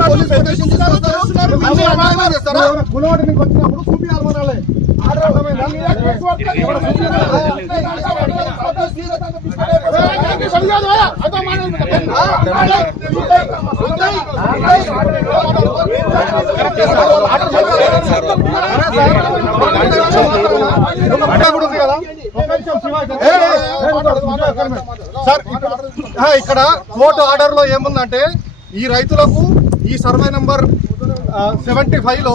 Police station తీసుకొస్తారు. అన్ని అన్యాయమే చేస్తారా? గులవాడి నీకు వచ్చినప్పుడు చూపియాలి మనల్ని అర్థమైందా? ఇక్కడ. సార్ ఇక్కడ కోర్టు ఆర్డర్లో ఏముందంటే ఈ రైతులకు ఈ సర్వే నంబర్ సెవెంటీ ఫైవ్లో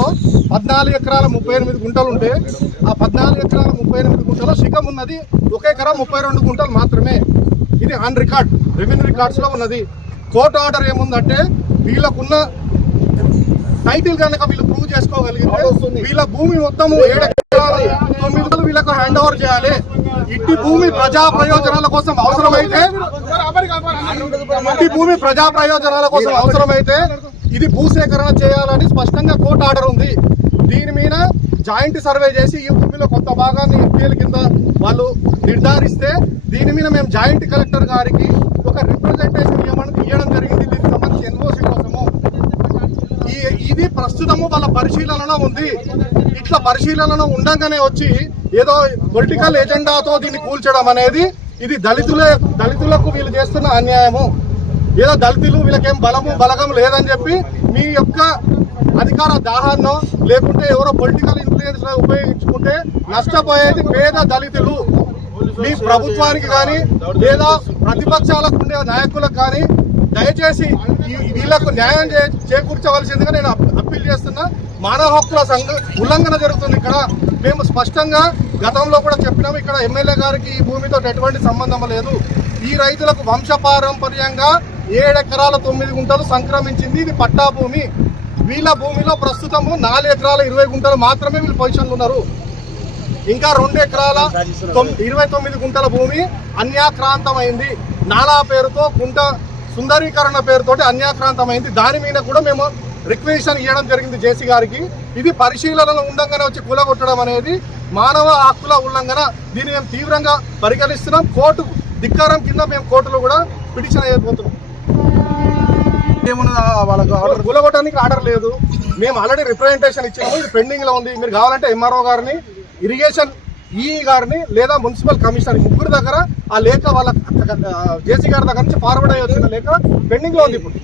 పద్నాలుగు ఎకరాల ముప్పై ఎనిమిది గుంటలు ఉంటే ఆ పద్నాలుగు ఎకరాల ముప్పై ఎనిమిది గుంటలో శిఖం ఉన్నది ఒక ఎకరా ముప్పై రెండు గుంటలు మాత్రమే ఇది ఆన్ రికార్డ్ రెవెన్యూ రికార్డ్స్లో ఉన్నది. కోర్టు ఆర్డర్ ఏముందంటే వీళ్ళకున్న టైటిల్ కనుక వీళ్ళు ప్రూవ్ చేసుకోగలిగితే వీళ్ళ భూమి మొత్తం ఏడు ఎకరాలు తొమ్మిది వందలు వీళ్ళకు హ్యాండ్ ఓవర్ చేయాలి. ఇట్టి భూమి ప్రజా ప్రయోజనాల కోసం అవసరమైతే ఇట్టి భూమి ప్రజా ప్రయోజనాల కోసం అవసరమైతే ఇది భూసేకరణ చేయాలని స్పష్టంగా కోర్టు ఆర్డర్ ఉంది. దీని మీద జాయింట్ సర్వే చేసి ఈ భూమిలో కొంత భాగాన్ని ఎఫ్టీఎల్ కింద వాళ్ళు నిర్ధారిస్తే దీని మీద మేము జాయింట్ కలెక్టర్ గారికి ఒక రిప్రజెంటేషన్ ఇవ్వమని ఇవ్వడం జరిగింది. దీనికి సంబంధించి ఎన్ఓసి కోసము. ఈ ఇది ప్రస్తుతము వాళ్ళ పరిశీలనలో ఉంది. ఇట్లా పరిశీలనలో ఉండగానే వచ్చి ఏదో పొలిటికల్ ఎజెండాతో దీన్ని కూల్చడం అనేది ఇది దళితులే దళితులకు వీళ్ళు చేస్తున్న అన్యాయము. ఏదో దళితులు వీళ్ళకేం బలము బలగం లేదని చెప్పి మీ యొక్క అధికార దాహాన్నో లేకుంటే ఎవరో పొలిటికల్ ఇన్ఫ్లుయెన్స్ ఉపయోగించుకుంటే నష్టపోయేది పేద దళితులు. మీ ప్రభుత్వానికి కానీ లేదా ప్రతిపక్షాలకు ఉండే నాయకులకు కానీ దయచేసి వీళ్ళకు వీళ్ళకు న్యాయం చే- చేకూర్చవలసిందిగా నేను అప్పీల్ చేస్తున్నా. మానవ హక్కుల సంఘ ఉల్లంఘన జరుగుతుంది ఇక్కడ. మేము స్పష్టంగా గతంలో కూడా చెప్పినాము ఇక్కడ ఎమ్మెల్యే గారికి ఈ భూమితో ఎటువంటి సంబంధం లేదు. ఈ రైతులకు వంశపారంపర్యంగా ఏడెకరాల తొమ్మిది గుంటలు సంక్రమించింది. ఇది పట్టా భూమి. వీళ్ళ భూమిలో ప్రస్తుతము నాలుగు ఎకరాల ఇరవై గుంటలు మాత్రమే వీళ్ళు పొజిషన్లు ఉన్నారు. ఇంకా రెండు ఎకరాల ఇరవై తొమ్మిది గుంటల భూమి అన్యాక్రాంతమైంది. నాలా పేరుతో గుంట సుందరీకరణ పేరుతోటి అన్యాక్రాంతమైంది. దాని మీద కూడా మేము రిక్వెషన్ ఇవ్వడం జరిగింది జేసీ గారికి. ఇది పరిశీలనలో ఉండగానే వచ్చి కూలగొట్టడం అనేది మానవ హక్కుల ఉల్లంఘన. దీన్ని మేము తీవ్రంగా పరిగణిస్తున్నాం. కోర్టు ధిక్కారం కింద మేము కోర్టులో కూడా పిటిషన్ అయిపోతున్నాం ఏమన్నా వాళ్ళకు ఆర్డర్ కూలగొట్టడానికి ఆర్డర్ లేదు. మేము ఆల్రెడీ రిప్రజెంటేషన్ ఇచ్చినాము. ఇది పెండింగ్లో ఉంది. మీరు కావాలంటే ఎంఆర్ఓ గారిని ఇరిగేషన్ ఈ గారిని లేదా మున్సిపల్ కమిషనర్ ముగ్గురు దగ్గర ఆ లేఖ వాళ్ళ జేసీ గారి దగ్గర నుంచి ఫార్వర్డ్ అయ్యి వచ్చిన లేఖ పెండింగ్లో ఉంది ఇప్పుడు.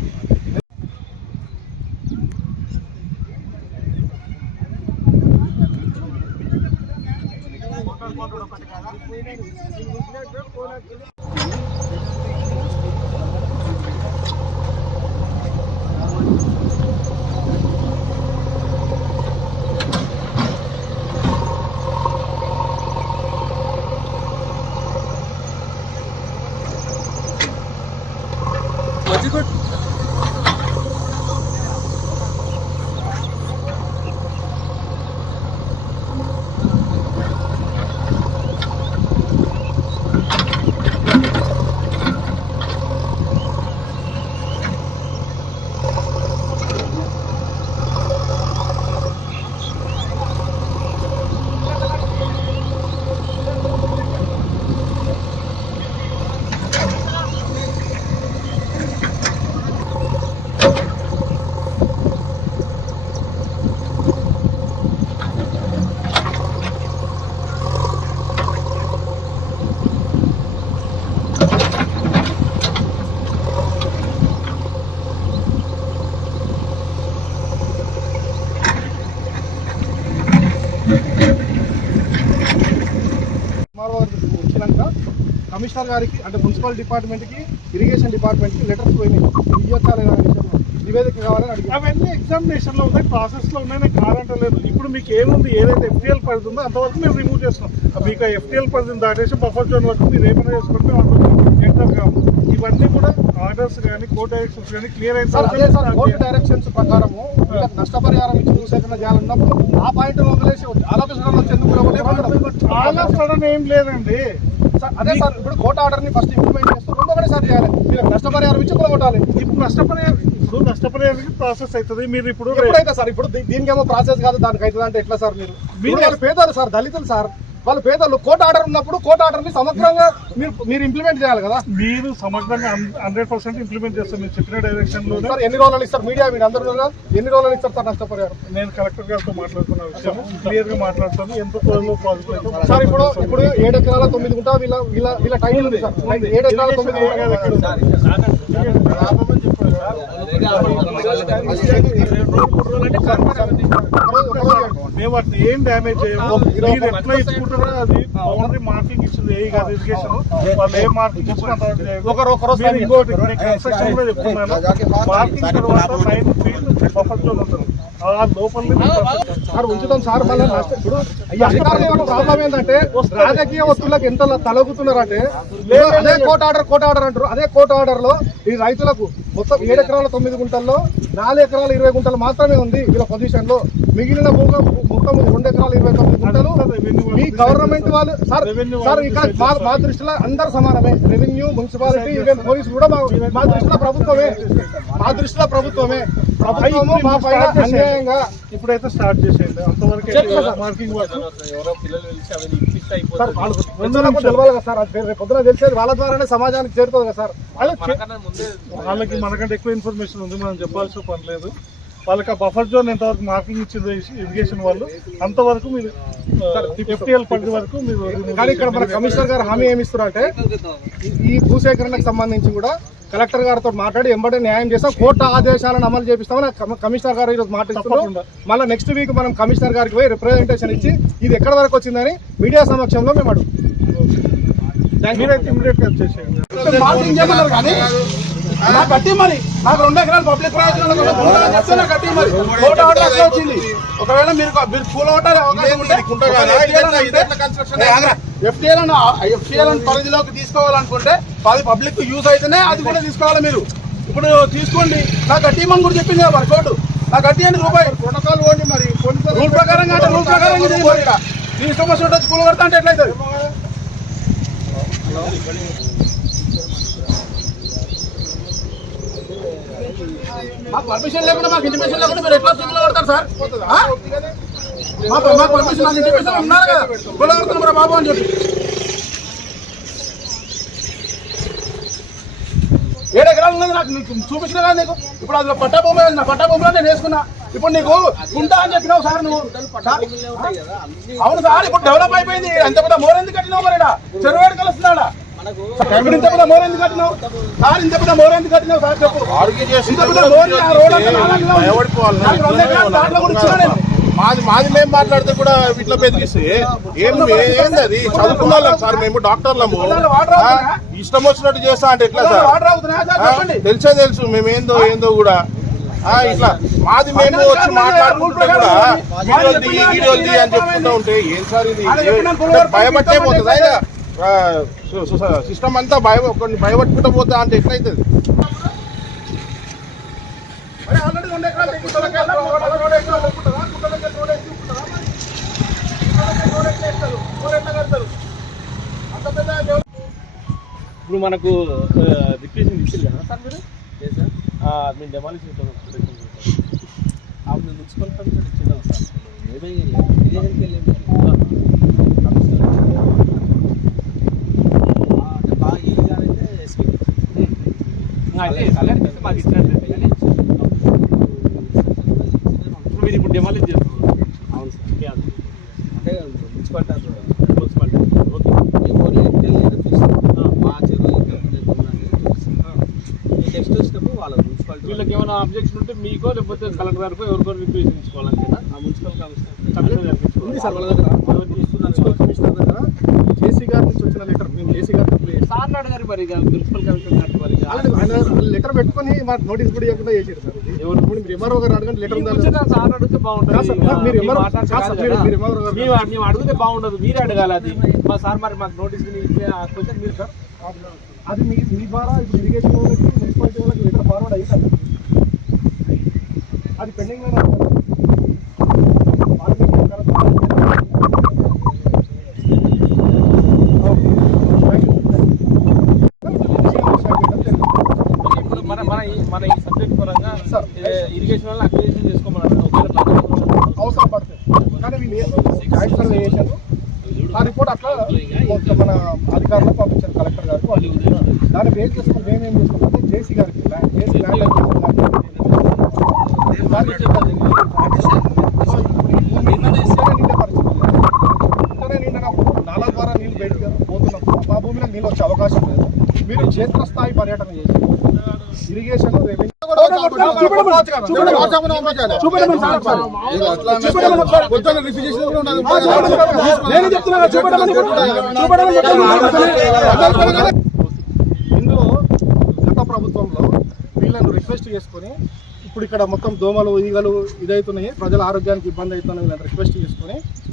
ఎంఆర్ఓ కమిషనర్ గారికి అంటే మున్సిపల్ డిపార్ట్మెంట్కి ఇరిగేషన్ డిపార్ట్మెంట్కి లెటర్స్ పోయినాయి. ఇవ్వచ్చా లేదా విషయంలో నివేదిక కావాలని అడిగారు. అవన్నీ ఎగ్జామినేషన్లో ఉన్నాయి ప్రాసెస్లో ఉన్నాయి నేను కాదంటలేదు ఇప్పుడు మీకు ఏముంది ఏదైతే ఎఫ్టీఎల్ ఉందో అంతవరకు మేము రిమూవ్ చేస్తున్నాం. మీకు ఎఫ్టీఎల్ పరిధిని దాటేసి బఫర్ జోన్ వరకు మీరు ఏమైనా చేసుకుంటే ఎంటర్ కాము ఇవన్నీ కూడా ఆర్డర్స్ కానీ కోర్ట్ డైరెక్షన్స్ కానీ క్లియర్ అయిన సార్ కోర్టు డైరెక్షన్స్ ప్రకారము వీళ్ళకి నష్టపరిహారం ఇచ్చి భూసేకరణ చేయాలన్నప్పుడు ఆ పాయింట్ వదిలేసి వచ్చేందుకు పడడం. చాలా సడన్ ఏం లేదండి. అదే సార్ ఇప్పుడు కోర్టు ఆర్డర్ని ఫస్ట్ ఇంప్లిమెంట్ చేస్తూ రెండు ఒకటేసారి చేయాలి. మీరు నష్టపరిహారం ఇచ్చి కొలగొట్టాలి ఇప్పుడు నష్టపరిహారం ఇప్పుడు నష్టపరిహారానికి ప్రాసెస్ అవుతుంది. మీరు ఇప్పుడు ఎప్పుడైతే సార్ ఇప్పుడు దీనికేమో ప్రాసెస్ కాదు దానికి అవుతుంది అంటే ఎట్లా సార్ మీరు? మీరు పేదలు సార్ దళితులు సార్. వాళ్ళు పేదలు కోర్టు ఆర్డర్ ఉన్నప్పుడు కోర్టు ఆర్డర్ని సమగ్రంగా మీరు మీరు ఇంప్లిమెంట్ చేయాలి కదా మీరు సమగ్రంగా హండ్రెడ్ పర్సెంట్ ఇంప్లిమెంట్ చేస్తాం మీరు చెప్పిన డైరెక్షన్లోనే సార్ ఎన్ని రోజులు ఇస్తారు మీడియా మీరు అందరూ కదా, ఎన్ని రోజులు ఇస్తారు సార్ నష్టపరిహారం నేను కలెక్టర్ గారితో మాట్లాడుతున్న విషయం క్లియర్గా మాట్లాడుతాను ఎంత త్వరలో పాజిబుల్ సార్ ఇప్పుడు ఇప్పుడు ఏడు ఎకరాల తొమ్మిది గుంటా వీళ్ళ వీళ్ళ వీళ్ళ టైం ఉంది సార్ ఏడు ఎకరాల తొమ్మిది గుంటా మేము వాటిని ఏం డ్యామేజ్ చేయము. మీరు ఎట్లా ఇచ్చుకుంటారో అది బౌండరీ మార్కింగ్ ఇచ్చింది ఏ కాదు ఇరిగేషన్ వాళ్ళు ఏ మార్కింగ్ ఇచ్చుకుంటారు ఇంకోటి కన్స్ట్రక్షన్ కూడా చెప్తున్నాను. మార్కింగ్ తర్వాత నైన్ ఫీట్ బఫర్ జోన్ ఉంటుంది. సార్ ఉంచుతాం సార్ మళ్ళీ ఇప్పుడు అధికారుల ప్రాబ్లం ఏంటంటే రాజకీయ ఒత్తులకు ఎంత తలగుతున్నారంటే అదే కోర్టు ఆర్డర్ కోర్టు ఆర్డర్ అంటారు. అదే కోర్టు ఆర్డర్లో ఈ రైతులకు మొత్తం ఏడు ఎకరాల తొమ్మిది గుంటల్లో నాలుగు ఎకరాల ఇరవై గుంటలు మాత్రమే ఉంది వీళ్ళ పొజిషన్లో మిగిలిన భూమి మొత్తం రెండు ఎకరాల ఇరవై తొమ్మిది గుంటలు. మీ గవర్నమెంట్ వాళ్ళు సార్ సార్ ఇక్కడ మా దృష్టిలో అందరు సమానమే. రెవెన్యూ మున్సిపాలిటీ ఈవెన్ పోలీసు కూడా మా దృష్టిలో ప్రభుత్వమే. మా దృష్టిలో ప్రభుత్వమే. ప్రభుత్వము మా పైన అన్యాయంగా ఇప్పుడైతే స్టార్ట్ చేసేయండి. అంతవరకు. Marking work sir. వాళ్ళు ప్రజలకు తెలవాలి కదా సార్. అది రేపు పొద్దున తెలిసేది వాళ్ళ ద్వారానే సమాజానికి చేరుతుంది కదా సార్. వాళ్ళ వాళ్ళకి మనకంటే ఎక్కువ ఇన్ఫర్మేషన్ ఉంది మనం చెప్పాల్సిన పని లేదు. వాళ్ళకి ఆ బఫర్ జోన్ ఎంతవరకు మార్కింగ్ ఇచ్చింది ఇరిగేషన్ వాళ్ళు అంతవరకు మీరు ఎఫ్టీఎల్ పరిధి వరకు మీరు కానీ ఇక్కడ మన కమిషనర్ గారు హామీ ఏమి ఇస్తున్నారంటే ఈ- ఈ భూసేకరణకు సంబంధించి కూడా కలెక్టర్ గారితో మాట్లాడి ఎంబడే న్యాయం చేస్తాం. కోర్టు ఆదేశాలను అమలు చేపిస్తామని కమ- కమిషనర్ గారు ఈరోజు మాట్లాడుతున్నారు తప్పకుండా. మళ్ళీ నెక్స్ట్ వీక్ మనం కమిషనర్ గారికి పోయి రిప్రజెంటేషన్ ఇచ్చి ఇది ఎక్కడ వరకు వచ్చిందని మీడియా సమక్షంలో మేము అడుగు కట్టి మరి. నాకు రెండు ఎకరాలు పబ్లిక్ కట్టి మరి. కోట ఆర్డర్ వచ్చింది. ఒకవేళ మీరు మీరు కూల ఓటారు అవకాశం ఉంటే ఎఫ్టీఎల్ ఎఫ్టీఎల్ పరిధిలోకి తీసుకోవాలనుకుంటే అది పబ్లిక్ యూజ్ అయితేనే అది కూడా తీసుకోవాలి మీరు. ఇప్పుడు తీసుకోండి. నాకు కట్టిమని కూడా చెప్పింది కోర్టు. నాకు అని రూపాయి. ప్రోటోకాల్ ఓండి మరి రూల్ ప్రకారంగా అంటే రూల్ ప్రకారంగా. నీ ఇష్టం వచ్చినట్టు వచ్చి కూల కొడతా అంటే ఎట్లయితుంది? మాకు పర్మిషన్ లేకుండా మాకు ఇంటిమేషన్ లేకుండా మీరు ఎట్లా కూల కొడతారు సార్? మాకు మాకు పర్మిషన్ నాకు ఇంటిమేషన్ ఉన్నారు కదా. బాబు అని చెప్పి. ఏడు ఎకరాలు ఉన్నది నాకు నీకు చూపించిన కదా నీకు? ఇప్పుడు అందులో పట్టా భూమి ఉంది. నా పట్టా భూమిలో నేను వేసుకున్నా. ఇప్పుడు నీకు గుంట అని చెప్పినావు సార్ నువ్వు. అవును సార్ ఇప్పుడు డెవలప్ అయిపోయింది. ఎంత పెద్ద మోర్ ఎందుకు కట్టినావు మరి? చెరువు ఏడు కలుస్తున్నాడా? ఇప్పుడు ఇంత పెద్ద మోర్ ఎందుకు కట్టినావు? సార్ ఇంత పెద్ద మోర్ ఎందుకు కట్టినావు సార్ చెప్పు. ఇంత పెద్ద మోర్ రోడ్ అంతా నాలుగు దాంట్లో కూడా ఇచ్చినా నేను. మాది మాది మేము మాట్లాడితే కూడా ఇట్లా బెదిరిస్తే ఏం ఏంది అది? చదువుకున్న వాళ్ళం సార్ మేము డాక్టర్లము. ఇష్టం వచ్చినట్టు చేస్తా అంటే ఎట్లా సార్? తెలిసే తెలుసు మేము ఏందో ఏందో కూడా. ఇట్లా మాది మేము వచ్చి మాట్లాడుకుంటే కూడా వీడియోలు తీ అని చెప్పుకుంటూ ఉంటే ఏం సార్ ఇది? భయపట్టే పోతుందా ఇక సిస్టమ్ అంతా భయ కొన్ని భయపట్టుకుంటూ పోతా అంటే ఎట్లయితుంది? ఆల్రెడీ రెండు ఎకరాలు గుట్టలకి వెళ్తారు. ఒక రోడ్ ఎకరాలు ఒప్పుకుంటారా? గుట్టలకి రోడ్ వేసి ఒప్పుకుంటారా మరి? గుట్టలకి రోడ్ ఎట్లా వేస్తారు? రోడ్ ఎట్లా కడతారు? అంత పెద్ద డెవలప్ ఇప్పుడు మనకు రిక్వెషన్ ఇచ్చారు కదా సార్ మీరు? మేము డెమాలిషన్ అప్పుడు మున్సిపల్ కమిషన్ ఇచ్చినాం సార్. ఏమీ ఇరిగేషన్కి వెళ్ళాము బాగా అయితే ఎస్పీ. కళ్యాణ్ చేస్తే మాకు ఇచ్చినట్లయితే కానీ ఇప్పుడు మీరు ఇప్పుడు డెమాలిష్ చేస్తున్నారు అవును సార్ ఓకే అది. అంటే మున్సిపాలిటీ అంటారు మున్సిపాలిటీ ఓకే మేము ఓన్లీ ఎంటెల్ లేదు చూస్తాం మా చెరువు ఎంత నెక్స్ట్ వచ్చినప్పుడు వాళ్ళ మున్సిపాలిటీ వీళ్ళకి ఏమైనా అబ్జెక్షన్ ఉంటే మీకో లేకపోతే కలెక్టర్ గారికో ఎవరికో రిక్వెస్ట్ తీసుకోవాలంటేనా ఆ మున్సిపల్ కమిషనర్ కమిషనర్ గారికి ఉంది సార్ తీసుకోవాలి. వాళ్ళ దగ్గర మున్సిపల్ జేసీ గారి నుంచి వచ్చిన లెటర్ మేము జేసీ. సార్ అడగారు మరి ఇక ప్రిన్సిపల్ కమిషనర్ గారికి మరి ఆయన లెటర్ పెట్టుకొని మాకు నోటీస్ కూడా ఇవ్వకుండా చేసారు సార్. ఎవరు? మీరు ఎంఆర్ఓ గారు అడగండి లెటర్ ఉందా సార్ అడిగితే బాగుంటుంది కాదు కాదు కాదు కదా. గారు? మేము అడిగితే బాగుండదు మీరే అడగాలి అది మా సార్ మరి మాకు నోటీస్ ఇచ్చే క్వశ్చన్ మీరు సార్ అది మీ ద్వారా ఇప్పుడు ఇరిగేషన్ మున్సిపాలిటీ వాళ్ళకి లెటర్ ఫార్వర్డ్ అయిందా అది పెండింగ్లోనే మన ఈ సబ్జెక్ట్ పరంగా ఇరిగేషన్ వల్ల అక్విజిషన్ చేసుకోమన్నారు. అవసరం పడుతుంది కానీ వీళ్ళు ఆ రిపోర్ట్ అట్లా మన అధికారులకు పంపించారు కలెక్టర్ గారు వాళ్ళు. దాన్ని బేస్ చేసుకుని మేము ఏం చేసుకున్నాం జేసీ గారికి ల్యాండ్ జేసీ ల్యాండ్ అక్విజిషన్ దానికి సో ఇప్పుడు ఈ భూమి ఇంటనే నిండే పరిస్థితి. లేదు. ఇంటనే నిండినప్పుడు నాలా ద్వారా నీళ్ళు బయటకు పోతున్నప్పుడు మా భూమిలో నీళ్ళు వచ్చే అవకాశం లేదు. మీరు క్షేత్రస్థాయి పర్యటన చేసి ఇరిగేషన్ రెవెన్యూ చూపెట్టమని చెప్తున్నా కదా, చూపెట్టమని చూపెట్టమని చెప్తున్నా. ఇందులో గత ప్రభుత్వంలో వీళ్ళను రిక్వెస్ట్ చేసుకొని ఇప్పుడు ఇక్కడ మొత్తం దోమలు ఈగలు ఇదవుతున్నాయి ప్రజల ఆరోగ్యానికి ఇబ్బంది అవుతున్నాయి వీళ్ళని రిక్వెస్ట్ చేసుకొని